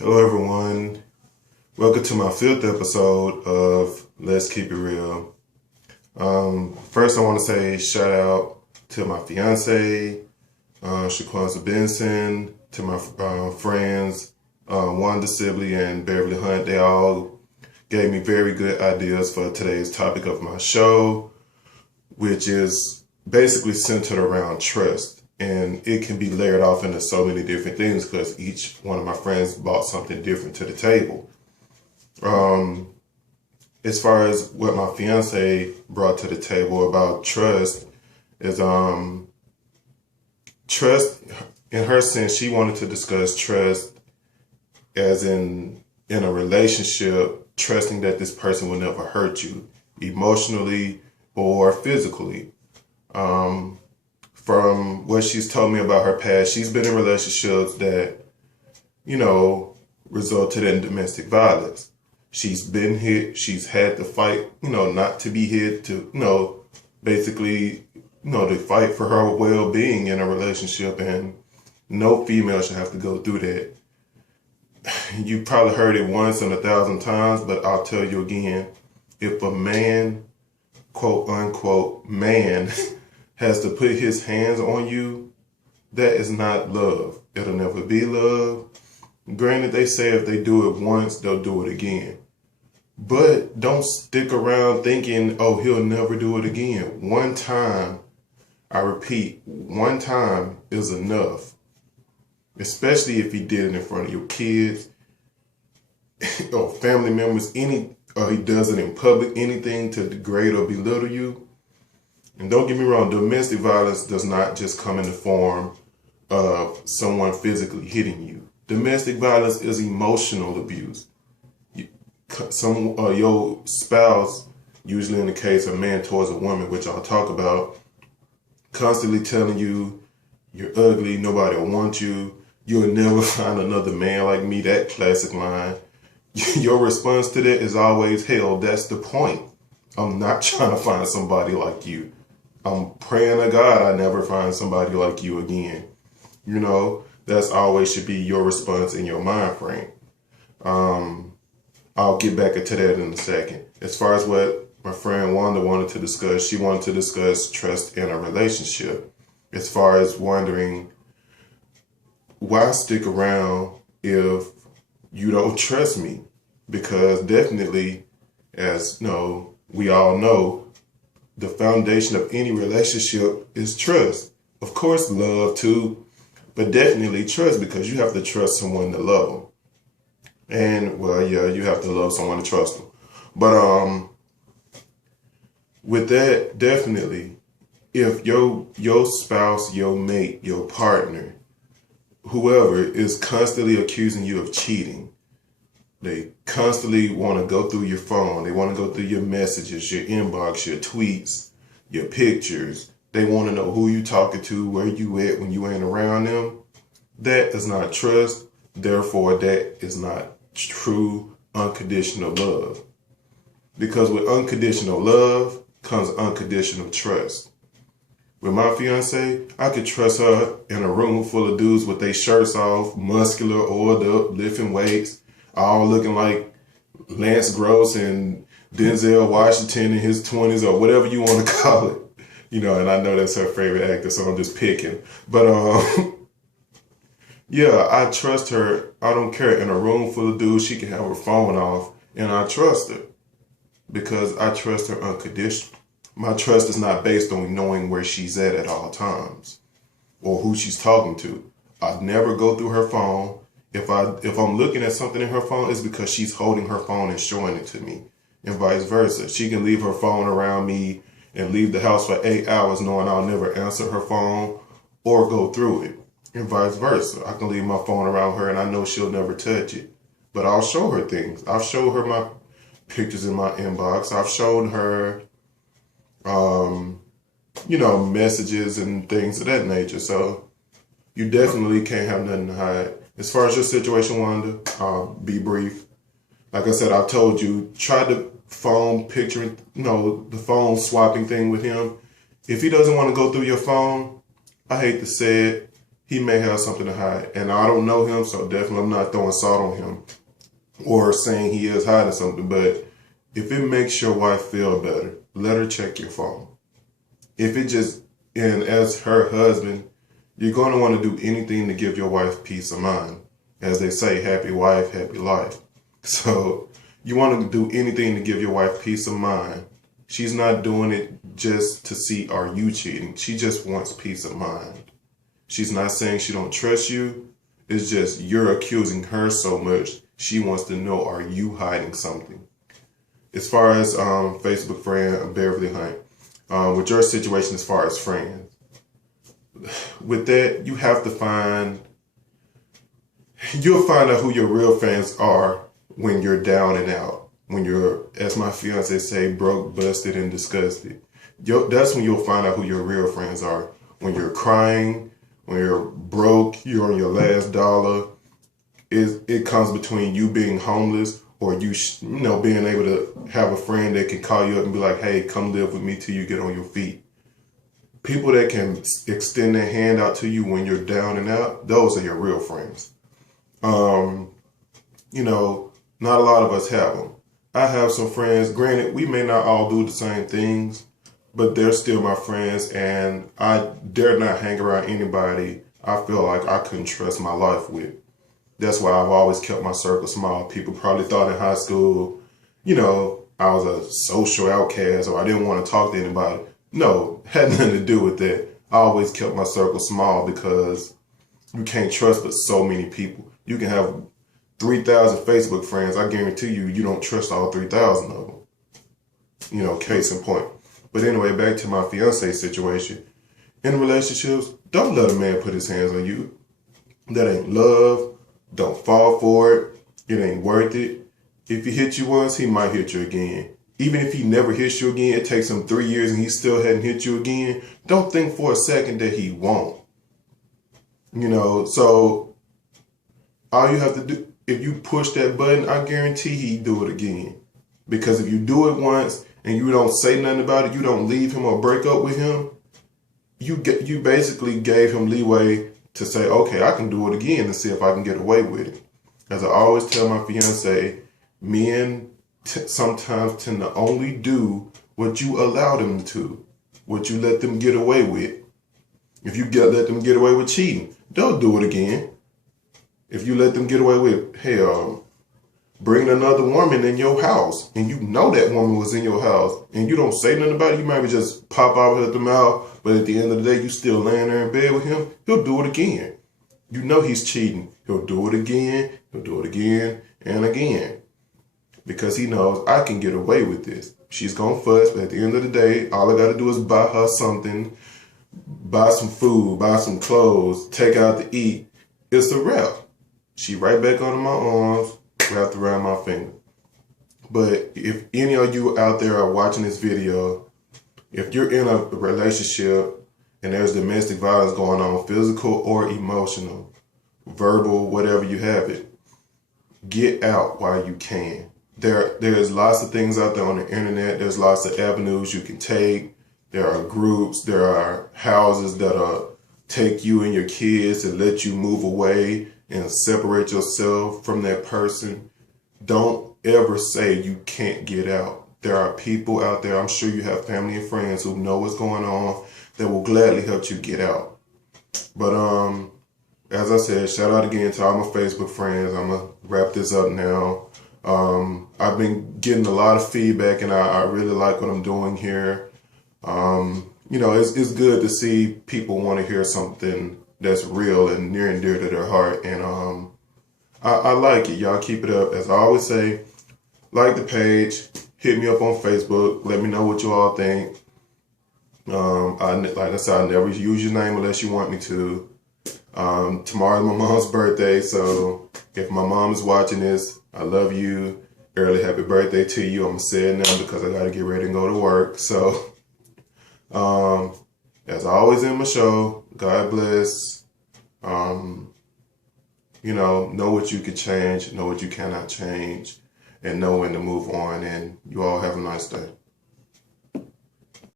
Hello, everyone. Welcome to my fifth episode of Let's Keep It Real. First, I want to say shout out to my fiance, Shaquanza Benson, to my friends, Wanda Sibley and Beverly Hunt. They all gave me very good ideas for today's topic of my show, which is basically centered around trust. And it can be layered off into so many different things because each one of my friends brought something different to the table. As far as what my fiance brought to the table about trust is trust in her sense, she wanted to discuss trust as in a relationship, trusting that this person will never hurt you emotionally or physically. From what she's told me about her past, she's been in relationships that, resulted in domestic violence. She's been hit. She's had to fight, not to be hit, to, basically, to fight for her well-being in a relationship. And no female should have to go through that. You probably heard it once and 1,000 times, but I'll tell you again. If a man, quote unquote, man, has to put his hands on you, that is not love. It'll never be love. Granted, they say if they do it once, they'll do it again. But don't stick around thinking, oh, he'll never do it again. One time, I repeat, one time is enough. Especially if he did it in front of your kids or family members, or he does it in public, anything to degrade or belittle you. And don't get me wrong, domestic violence does not just come in the form of someone physically hitting you. Domestic violence is emotional abuse. Your spouse, usually in the case of man towards a woman, which I'll talk about, constantly telling you you're ugly, nobody will want you, you'll never find another man like me, that classic line. Your response to that is always, hell, that's the point. I'm not trying to find somebody like you. I'm praying to God I never find somebody like you again. That's always should be your response in your mind frame. I'll get back into that in a second. As far as what my friend Wanda wanted to discuss, she wanted to discuss trust in a relationship. As far as wondering, why stick around if you don't trust me? Because definitely, as we all know, the foundation of any relationship is trust. Of course, love too, but definitely trust, because you have to trust someone to love them. And, well, yeah, you have to love someone to trust them. But with that, definitely, if your spouse, your mate, your partner, whoever is constantly accusing you of cheating, they constantly want to go through your phone. They want to go through your messages, your inbox, your tweets, your pictures. They want to know who you talking to, where you at when you ain't around them. That is not trust. Therefore, that is not true unconditional love. Because with unconditional love comes unconditional trust. With my fiance, I could trust her in a room full of dudes with their shirts off, muscular, oiled up, lifting weights, all looking like Lance Gross and Denzel Washington in his 20s, or whatever you want to call it. And I know that's her favorite actor, so I'm just picking. But, yeah, I trust her. I don't care. In a room full of dudes, she can have her phone off, and I trust her because I trust her unconditionally. My trust is not based on knowing where she's at all times or who she's talking to. I never go through her phone. If I'm looking at something in her phone, it's because she's holding her phone and showing it to me, and vice versa. She can leave her phone around me and leave the house for 8 hours knowing I'll never answer her phone or go through it, and vice versa. I can leave my phone around her and I know she'll never touch it, but I'll show her things. I've showed her my pictures in my inbox. I've shown her, messages and things of that nature. So you definitely can't have nothing to hide. As far as your situation, Wanda, I'll be brief. Like I said, I've told you, try the phone picturing, the phone swapping thing with him. If he doesn't want to go through your phone, I hate to say it, he may have something to hide. And I don't know him, so definitely I'm not throwing salt on him or saying he is hiding something. But if it makes your wife feel better, let her check your phone. If it just, and as her husband, you're going to want to do anything to give your wife peace of mind. As they say, happy wife, happy life. So you want to do anything to give your wife peace of mind. She's not doing it just to see, are you cheating? She just wants peace of mind. She's not saying she don't trust you. It's just you're accusing her so much. She wants to know, are you hiding something? As far as Facebook friend Beverly Hunt, with your situation as far as friends, with that, you have to you'll find out who your real fans are when you're down and out. When you're, as my fiance say, broke, busted, and disgusted. That's when you'll find out who your real friends are. When you're crying, when you're broke, you're on your last dollar. It comes between you being homeless or you being able to have a friend that can call you up and be like, hey, come live with me till you get on your feet. People that can extend their hand out to you when you're down and out, those are your real friends. Not a lot of us have them. I have some friends, granted, we may not all do the same things, but they're still my friends, and I dare not hang around anybody I feel like I couldn't trust my life with. That's why I've always kept my circle small. People probably thought in high school, I was a social outcast or I didn't want to talk to anybody. No, had nothing to do with that. I always kept my circle small because you can't trust but so many people. You can have 3,000 Facebook friends. I guarantee you don't trust all 3,000 of them. Case in point. But anyway, back to my fiance situation. In relationships, don't let a man put his hands on you. That ain't love. Don't fall for it. It ain't worth it. If he hit you once, he might hit you again. Even if he never hits you again, it takes him 3 years and he still hadn't hit you again. Don't think for a second that he won't. So all you have to do, if you push that button, I guarantee he'd do it again. Because if you do it once and you don't say nothing about it, you don't leave him or break up with him, you basically gave him leeway to say, okay, I can do it again and see if I can get away with it. As I always tell my fiance, men sometimes tend to only do what you allow them to, what you let them get away with. If you let them get away with cheating, they'll do it again. If you let them get away with, bringing another woman in your house, and you know that woman was in your house, and you don't say nothing about it, you might just pop out at the mouth, but at the end of the day, you still laying there in bed with him, he'll do it again. You know he's cheating. He'll do it again, he'll do it again, and again. Because he knows, I can get away with this. She's gonna fuss, but at the end of the day, all I gotta do is buy her something, buy some food, buy some clothes, take her out to eat. It's a wrap. She right back under my arms, wrapped around my finger. But if any of you out there are watching this video, if you're in a relationship and there's domestic violence going on, physical or emotional, verbal, whatever you have it, get out while you can. There's lots of things out there on the internet. There's lots of avenues you can take. There are groups, there are houses that'll take you and your kids and let you move away and separate yourself from that person. Don't ever say you can't get out. There are people out there, I'm sure you have family and friends who know what's going on that will gladly help you get out. But as I said, shout out again to all my Facebook friends. I'm gonna wrap this up now. I've been getting a lot of feedback and I really like what I'm doing here. It's good to see people want to hear something that's real and near and dear to their heart. And I like it. Y'all keep it up. As I always say, like the page, hit me up on Facebook. Let me know what you all think. Like I said, I never use your name unless you want me to. Tomorrow's my mom's birthday, so if my mom is watching this, I love you. Early happy birthday to you. I'm sad now because I got to get ready and go to work. So, as I always end my show, God bless. Know what you can change, know what you cannot change, and know when to move on. And you all have a nice day.